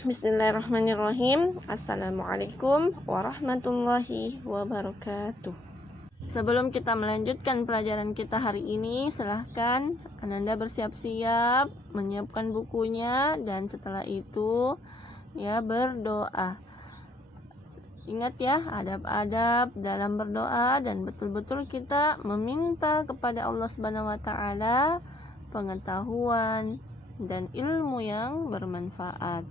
Bismillahirrahmanirrahim. Assalamualaikum warahmatullahi wabarakatuh. Sebelum kita melanjutkan pelajaran kita hari ini, silahkan Ananda bersiap-siap, menyiapkan bukunya, dan setelah itu berdoa. Ingat ya, adab-adab dalam berdoa, dan betul-betul kita meminta kepada Allah Subhanahu wa taala pengetahuan dan ilmu yang bermanfaat.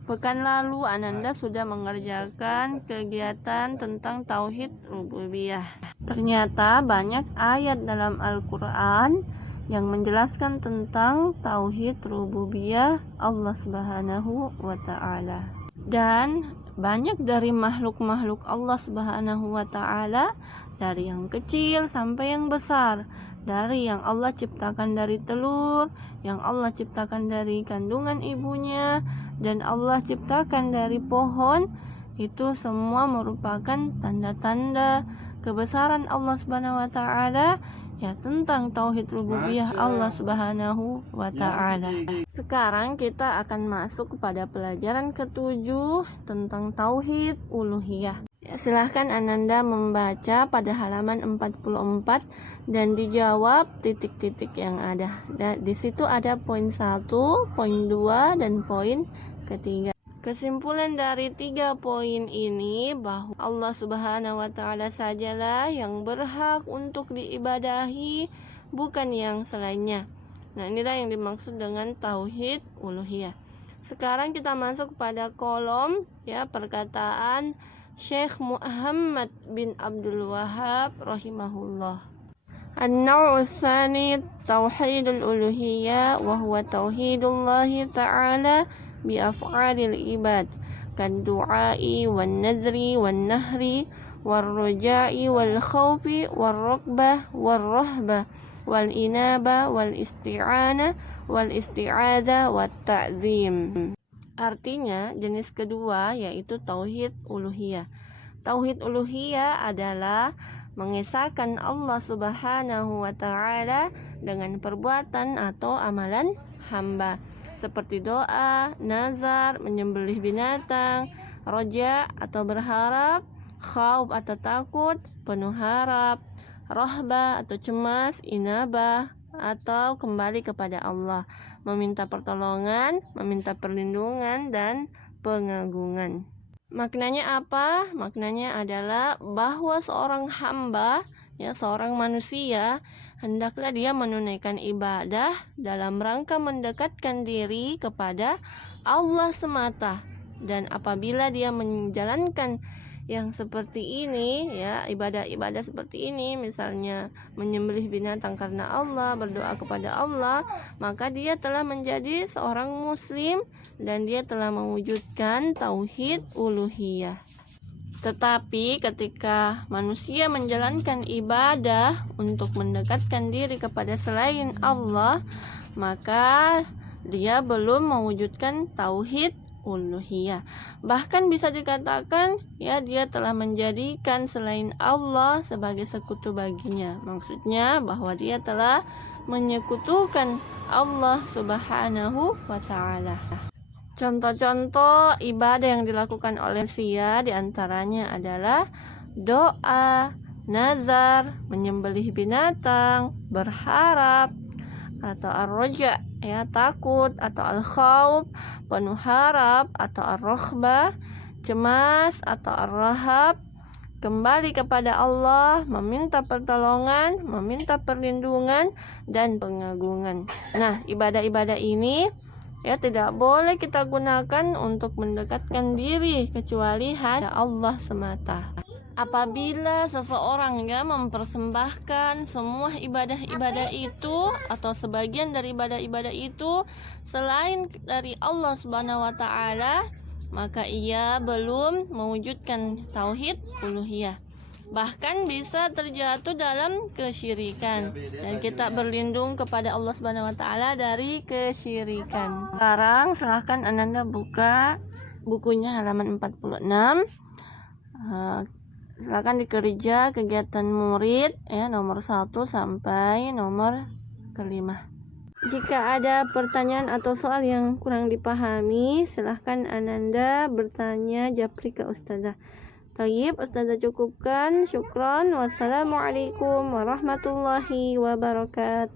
Pekan lalu Ananda sudah mengerjakan kegiatan tentang tauhid rububiyah. Ternyata banyak ayat dalam Al-Quran yang menjelaskan tentang tauhid rububiyah Allah Subhanahu wa taala. Dan banyak dari makhluk-makhluk Allah Subhanahu wa taala, dari yang kecil sampai yang besar, dari yang Allah ciptakan dari telur, yang Allah ciptakan dari kandungan ibunya, dan Allah ciptakan dari pohon, itu semua merupakan tanda-tanda kebesaran Allah Subhanahu wa taala tentang tauhid rububiyah Allah Subhanahu wa taala. Sekarang kita akan masuk kepada pelajaran ke-7 tentang tauhid uluhiyah. Silahkan Ananda membaca pada halaman 44 dan dijawab titik-titik yang ada. Dan di situ ada poin 1, poin 2, dan poin ketiga. Kesimpulan dari 3 poin ini bahwa Allah Subhanahu wa taala sajalah yang berhak untuk diibadahi, bukan yang selainnya. Nah, inilah yang dimaksud dengan tauhid uluhiyah. Sekarang kita masuk pada kolom perkataan Syekh Muhammad bin Abdul Wahhab rahimahullah. An-naw'u tsani tauhidul uluhiyah wa huwa tauhidullahi ta'ala bi af'alil ibad kan du'ai wan nadri wan nahri war raja'i wal khawfi war raqbah war rahbah wal inaba wal isti'ana wal isti'adha wat ta'zim. Artinya jenis kedua yaitu tauhid uluhiyah. Tauhid uluhiyah adalah mengesahkan Allah Subhanahu wa taala dengan perbuatan atau amalan hamba, seperti doa, nazar, menyembelih binatang, roja atau berharap, khauf atau takut, penuh harap, rahbah atau cemas, inabah atau kembali kepada Allah, meminta pertolongan, meminta perlindungan, dan pengagungan. Maknanya apa? Maknanya adalah bahwa seorang hamba, seorang manusia, hendaklah dia menunaikan ibadah dalam rangka mendekatkan diri kepada Allah semata. Dan apabila dia menjalankan yang seperti ini, ibadah-ibadah seperti ini, misalnya menyembelih binatang karena Allah, berdoa kepada Allah, maka dia telah menjadi seorang muslim dan dia telah mewujudkan tauhid uluhiyah. Tetapi ketika manusia menjalankan ibadah untuk mendekatkan diri kepada selain Allah, maka dia belum mewujudkan tauhid uluhiyah. Bahkan bisa dikatakan dia telah menjadikan selain Allah sebagai sekutu baginya. Maksudnya bahwa dia telah menyekutukan Allah Subhanahu wa taala. Contoh-contoh ibadah yang dilakukan oleh manusia diantaranya adalah doa, nazar, menyembelih binatang, berharap, atau ar-roja, takut, atau al-khawf, penuh harap, atau ar-rohbah, cemas, atau ar-rahab, kembali kepada Allah, meminta pertolongan, meminta perlindungan, dan pengagungan. Nah, ibadah-ibadah ini tidak boleh kita gunakan untuk mendekatkan diri kecuali hanya Allah semata. Apabila seseorang mempersembahkan semua ibadah-ibadah itu atau sebagian dari ibadah-ibadah itu selain dari Allah Subhanahu wa taala, maka ia belum mewujudkan tauhid uluhiyah. Bahkan bisa terjatuh dalam kesyirikan, dan kita berlindung kepada Allah Subhanahu wa taala dari kesyirikan. Sekarang silahkan Ananda buka bukunya halaman 46. Silahkan dikerja kegiatan murid nomor 1 sampai nomor ke-5. Jika ada pertanyaan atau soal yang kurang dipahami, silahkan Ananda bertanya japri ke Ustazah. Tayyib, Ustazah cukupkan. Syukron. Wassalamualaikum warahmatullahi wabarakatuh.